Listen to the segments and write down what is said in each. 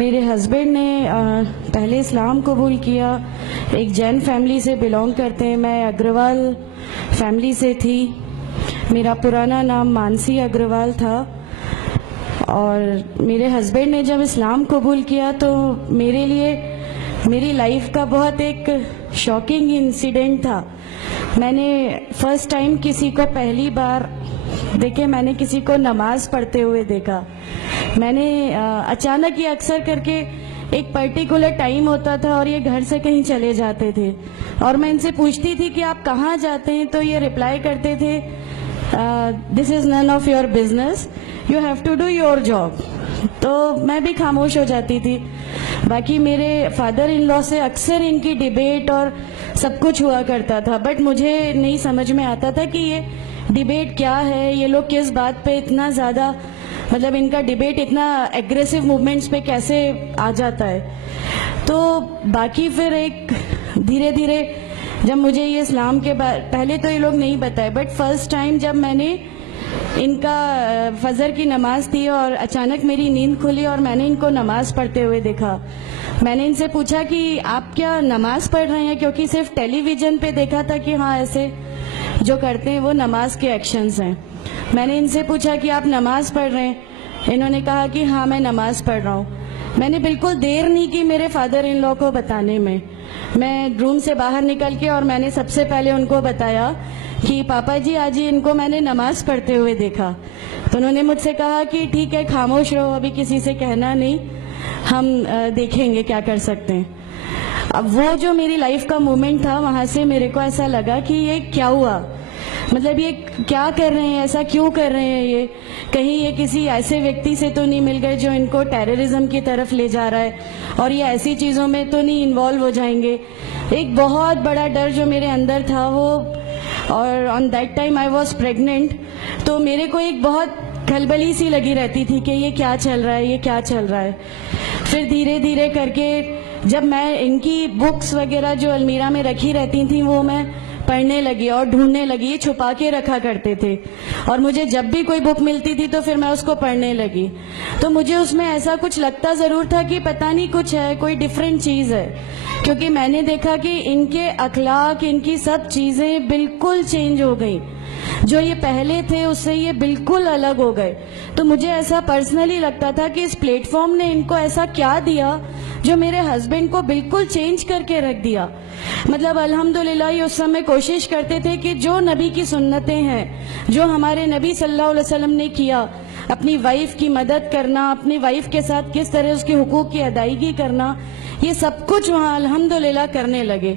मेरे हस्बैंड ने पहले इस्लाम कबूल किया, एक जैन फैमिली से बिलोंग करते हैं। मैं अग्रवाल फैमिली से थी। मेरा पुराना नाम मानसी अग्रवाल था। और मेरे हस्बैंड ने जब इस्लाम कबूल किया तो मेरे लिए मेरी लाइफ का बहुत एक शॉकिंग इंसिडेंट था। मैंने फर्स्ट टाइम किसी को पहली बार देखे, मैंने किसी को नमाज पढ़ते हुए देखा। मैंने अचानक ये अक्सर करके एक पर्टिकुलर टाइम होता था और ये घर से कहीं चले जाते थे और मैं इनसे पूछती थी कि आप कहाँ जाते हैं, तो ये रिप्लाई करते थे this is none of your business, you have to do your job. तो मैं भी खामोश हो जाती थी। बाकी मेरे फादर इन लॉ से अक्सर इनकी डिबेट और सब कुछ हुआ करता था, बट मुझे नहीं समझ में आता था कि ये डिबेट क्या है, ये लोग किस बात पे इतना ज़्यादा, मतलब इनका डिबेट इतना एग्रेसिव मूवमेंट्स पे कैसे आ जाता है। तो बाकी फिर एक धीरे धीरे जब मुझे ये इस्लाम के पहले तो ये लोग नहीं बताए, बट फर्स्ट टाइम जब मैंने इनका फजर की नमाज थी और अचानक मेरी नींद खुली और मैंने इनको नमाज पढ़ते हुए देखा। मैंने इनसे पूछा कि आप क्या नमाज पढ़ रहे हैं, क्योंकि सिर्फ टेलीविजन पे देखा था कि हाँ ऐसे जो करते हैं वो नमाज के एक्शंस हैं। मैंने इनसे पूछा कि आप नमाज पढ़ रहे हैं, इन्होंने कहा कि हाँ मैं नमाज पढ़ रहा हूँ। मैंने बिल्कुल देर नहीं की मेरे फादर इन लॉ को बताने में। मैं रूम से बाहर निकल के और मैंने सबसे पहले उनको बताया कि पापा जी आज ही इनको मैंने नमाज पढ़ते हुए देखा। तो उन्होंने मुझसे कहा कि ठीक है खामोश रहो, अभी किसी से कहना नहीं, हम देखेंगे क्या कर सकते हैं। अब वो जो मेरी लाइफ का मोमेंट था, वहां से मेरे को ऐसा लगा कि ये क्या हुआ, मतलब ये क्या कर रहे हैं, ऐसा क्यों कर रहे हैं, ये कहीं ये किसी ऐसे व्यक्ति से तो नहीं मिल गए जो इनको टेररिज्म की तरफ ले जा रहा है और ये ऐसी चीज़ों में तो नहीं इन्वॉल्व हो जाएंगे। एक बहुत बड़ा डर जो मेरे अंदर था वो, और on that time I was pregnant, तो मेरे को एक बहुत खलबली सी लगी रहती थी कि ये क्या चल रहा है, ये क्या चल रहा है। फिर धीरे धीरे करके जब मैं इनकी बुक्स वगैरह जो अलमीरा में रखी रहती थी वो मैं पढ़ने लगी और ढूंढने लगी। ये छुपा के रखा करते थे और मुझे जब भी कोई बुक मिलती थी तो फिर मैं उसको पढ़ने लगी। तो मुझे उसमें ऐसा कुछ लगता जरूर था कि पता नहीं कुछ है, कोई डिफरेंट चीज है, क्योंकि मैंने देखा कि इनके अखलाक, इनकी सब चीजें बिल्कुल चेंज हो गई। जो ये पहले थे उससे ये बिल्कुल अलग हो गए। तो मुझे ऐसा पर्सनली लगता था कि इस प्लेटफॉर्म ने इनको ऐसा क्या दिया जो मेरे हस्बैंड को बिल्कुल चेंज करके रख दिया। मतलब अल्हम्दुलिल्लाह ये उस समय कोशिश करते थे कि जो नबी की सुन्नतें हैं, जो हमारे नबी सल्लल्लाहु अलैहि वसल्लम ने किया, अपनी वाइफ की मदद करना, अपनी वाइफ के साथ किस तरह उसके हुकूक की अदायगी करना, ये सब कुछ वहाँ अल्हम्दुलिल्लाह करने लगे।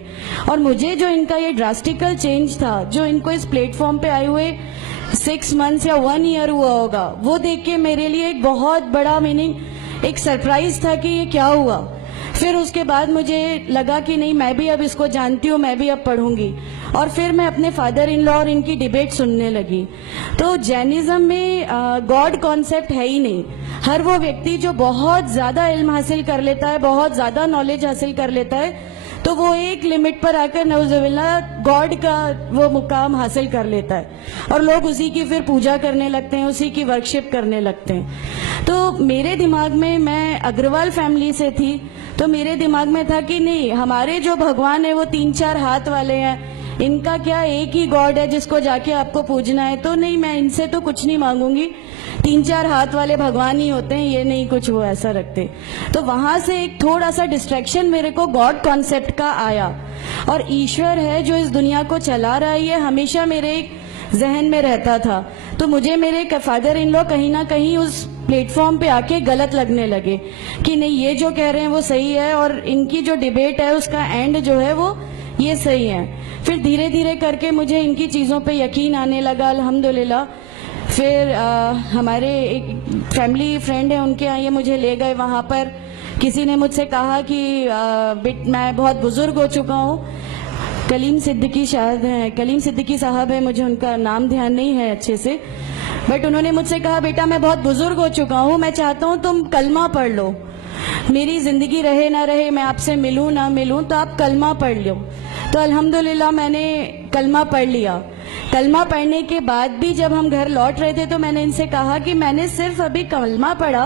और मुझे जो इनका ये ड्रास्टिकल चेंज था, जो इनको इस प्लेटफॉर्म पे आए हुए 6 मंथ्स या 1 ईयर हुआ होगा, वो देख के मेरे लिए एक बहुत बड़ा मीनिंग, एक सरप्राइज था कि ये क्या हुआ। फिर उसके बाद मुझे लगा कि नहीं, मैं भी अब इसको जानती हूँ, मैं भी अब पढ़ूंगी। और फिर मैं अपने फादर इन लॉ और इनकी डिबेट सुनने लगी। तो जैनिज्म में गॉड कॉन्सेप्ट है ही नहीं। हर वो व्यक्ति जो बहुत ज्यादा इल्म हासिल कर लेता है, बहुत ज्यादा नॉलेज हासिल कर लेता है, तो वो एक लिमिट पर आकर नौजुबिल्लाह गॉड का वो मुकाम हासिल कर लेता है और लोग उसी की फिर पूजा करने लगते हैं, उसी की वर्शिप करने लगते हैं। तो मेरे दिमाग में, मैं अग्रवाल फैमिली से थी, तो मेरे दिमाग में था कि नहीं, हमारे जो भगवान है वो 3-4 हाथ वाले हैं, इनका क्या एक ही गॉड है जिसको जाके आपको पूजना है। तो नहीं, मैं इनसे तो कुछ नहीं मांगूंगी, 3-4 हाथ वाले भगवान ही होते हैं, ये नहीं कुछ वो ऐसा रखते। तो वहां से एक थोड़ा सा डिस्ट्रैक्शन मेरे को गॉड कॉन्सेप्ट का आया। और ईश्वर है जो इस दुनिया को चला रहा है, ये हमेशा मेरे एक जहन में रहता था। तो मुझे मेरे फादर इन लॉ कहीं ना कहीं उस प्लेटफॉर्म पे आके गलत लगने लगे कि नहीं, ये जो कह रहे हैं वो सही है और इनकी जो डिबेट है उसका एंड जो है वो ये सही है। फिर धीरे धीरे करके मुझे इनकी चीज़ों पे यकीन आने लगा अल्हम्दुलिल्लाह। फिर हमारे एक फैमिली फ्रेंड है, उनके यहाँ ये मुझे ले गए। वहाँ पर किसी ने मुझसे कहा कि मैं बहुत बुजुर्ग हो चुका हूँ, कलीम सिद्दीकी साहब है, मुझे उनका नाम ध्यान नहीं है अच्छे से, बट उन्होंने मुझसे कहा बेटा मैं बहुत बुजुर्ग हो चुका हूँ, मैं चाहता हूँ तुम कलमा पढ़ लो, मेरी जिंदगी रहे ना रहे, मैं आपसे मिलूं ना मिलूं, तो आप कलमा पढ़ लो। तो अल्हम्दुलिल्लाह मैंने कलमा पढ़ लिया। कलमा पढ़ने के बाद भी जब हम घर लौट रहे थे तो मैंने इनसे कहा कि मैंने सिर्फ अभी कलमा पढ़ा,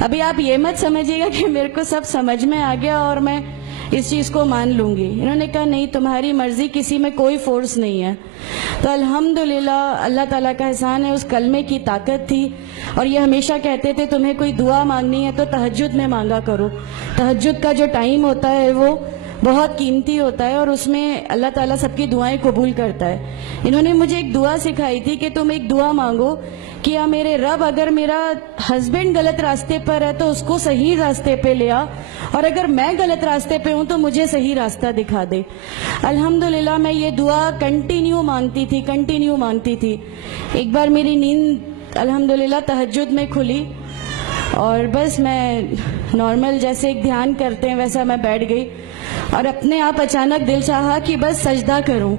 अभी आप ये मत समझिएगा कि मेरे को सब समझ में आ गया और मैं इस चीज को मान लूंगी। इन्होंने कहा नहीं, तुम्हारी मर्जी, किसी में कोई फोर्स नहीं है। तो अल्हम्दुलिल्लाह अल्लाह ताला का एहसान है, उस कलमे की ताकत थी। और ये हमेशा कहते थे तुम्हें कोई दुआ मांगनी है तो तहज्जुद में मांगा करो। तहज्जुद का जो टाइम होता है वो बहुत कीमती होता है और उसमें अल्लाह ताला सबकी दुआएं कबूल करता है। इन्होंने मुझे एक दुआ सिखाई थी कि तुम एक दुआ मांगो कि या मेरे रब, अगर मेरा हस्बैंड गलत रास्ते पर है तो उसको सही रास्ते पे ले आ, और अगर मैं गलत रास्ते पे हूं तो मुझे सही रास्ता दिखा दे। अल्हम्दुलिल्लाह मैं ये दुआ कंटिन्यू मांगती थी। एक बार मेरी नींद अल्हम्दुलिल्लाह तहज्जुद में खुली और बस मैं नॉर्मल जैसे एक ध्यान करते हैं वैसा मैं बैठ गई और अपने आप अचानक दिल चाहा कि बस सजदा करूं।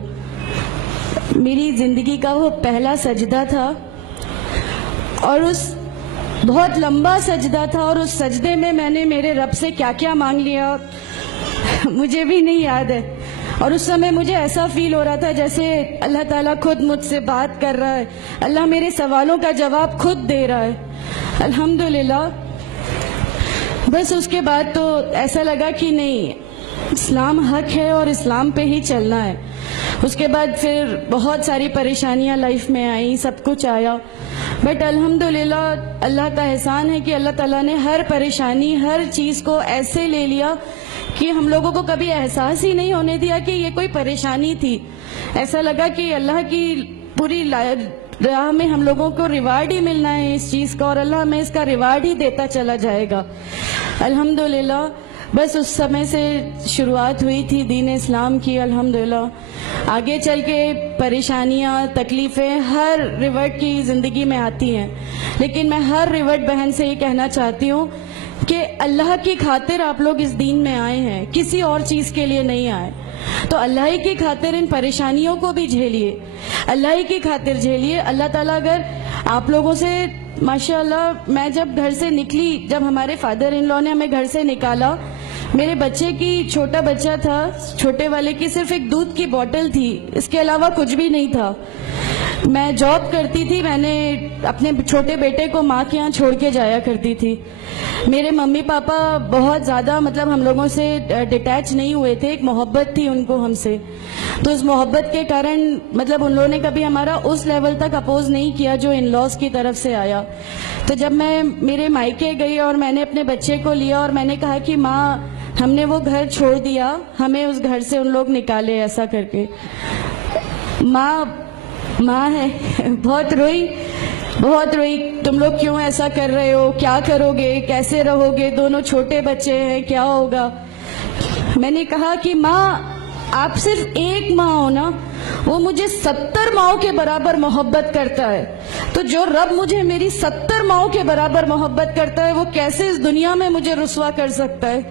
मेरी जिंदगी का वो पहला सजदा था और उस बहुत लंबा सजदा था और उस सजदे में मैंने मेरे रब से क्या क्या मांग लिया मुझे भी नहीं याद है। और उस समय मुझे ऐसा फील हो रहा था जैसे अल्लाह ताला खुद मुझसे बात कर रहा है, अल्लाह मेरे सवालों का जवाब खुद दे रहा है। अल्हम्दुलिल्लाह बस उसके बाद तो ऐसा लगा कि नहीं, इस्लाम हक है और इस्लाम पे ही चलना है। उसके बाद फिर बहुत सारी परेशानियां लाइफ में आई, सब कुछ आया, बट अल्हम्दुलिल्लाह अल्लाह का एहसान है कि अल्लाह ताला ने हर परेशानी, हर चीज को ऐसे ले लिया कि हम लोगों को कभी एहसास ही नहीं होने दिया कि ये कोई परेशानी थी। ऐसा लगा कि अल्लाह की पूरी राह में हम लोगों को रिवार्ड ही मिलना है इस चीज का और अल्लाह हमें इसका रिवार्ड ही देता चला जाएगा। अल्हम्दुलिल्लाह बस उस समय से शुरुआत हुई थी दीन इस्लाम की। अल्हम्दुलिल्लाह आगे चल के परेशानियां, तकलीफें हर रिवर्ट की जिंदगी में आती हैं, लेकिन मैं हर रिवर्ट बहन से ये कहना चाहती हूँ कि अल्लाह की खातिर आप लोग इस दीन में आए हैं, किसी और चीज के लिए नहीं आए। तो अल्लाह ही की खातिर इन परेशानियों को भी झेलिए, अल्लाह ही की खातिर झेलिए। अल्लाह ताला अगर आप लोगों से, माशाअल्लाह मैं जब घर से निकली, जब हमारे फादर इन लॉ ने हमें घर से निकाला, मेरे बच्चे की, छोटा बच्चा था, छोटे वाले की सिर्फ एक दूध की बोतल थी, इसके अलावा कुछ भी नहीं था। मैं जॉब करती थी, मैंने अपने छोटे बेटे को माँ के यहाँ छोड़ के जाया करती थी। मेरे मम्मी पापा बहुत ज़्यादा मतलब हम लोगों से डिटैच नहीं हुए थे, एक मोहब्बत थी उनको हमसे, तो उस मोहब्बत के कारण मतलब उन लोगों ने कभी हमारा उस लेवल तक अपोज नहीं किया जो इन लॉज की तरफ से आया। तो जब मैं मेरे मायके गई और मैंने अपने बच्चे को लिया और मैंने कहा कि माँ हमने वो घर छोड़ दिया, हमें उस घर से उन लोग निकाले, ऐसा करके माँ है बहुत रोई, तुम लोग क्यों ऐसा कर रहे हो, क्या करोगे, कैसे रहोगे, दोनों छोटे बच्चे हैं, क्या होगा। मैंने कहा कि माँ आप सिर्फ एक माँ हो ना, वो मुझे 70 माँओं के बराबर मोहब्बत करता है, तो जो रब मुझे मेरी 70 माँओं के बराबर मोहब्बत करता है वो कैसे इस दुनिया में मुझे रुस्वा कर सकता है।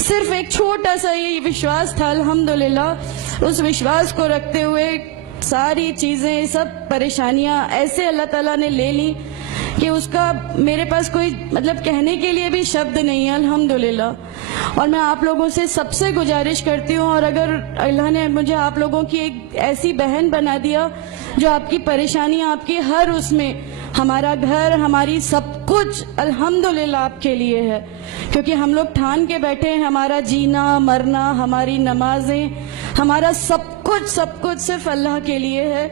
सिर्फ एक छोटा सा ये विश्वास था। अल्हम्दुलिल्लाह उस विश्वास को रखते हुए सारी चीजें, सब परेशानियां ऐसे अल्लाह ताला ने ले ली कि उसका मेरे पास कोई मतलब कहने के लिए भी शब्द नहीं है। अल्हम्दुलिल्लाह। और मैं आप लोगों से सबसे गुजारिश करती हूँ, और अगर अल्लाह ने मुझे आप लोगों की एक ऐसी बहन बना दिया जो आपकी परेशानियां, आपकी हर उसमें, हमारा घर, हमारी सब कुछ अल्हम्दुलिल्लाह आपके लिए है, क्योंकि हम लोग ठान के बैठे हैं हमारा जीना मरना, हमारी नमाजें, हमारा सब कुछ सिर्फ अल्लाह के लिए है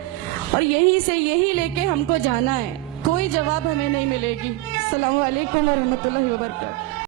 और यहीं से यही लेके हमको जाना है, कोई जवाब हमें नहीं मिलेगी। अस्सलामु अलैकुम व रहमतुल्लाहि व बरकातहू।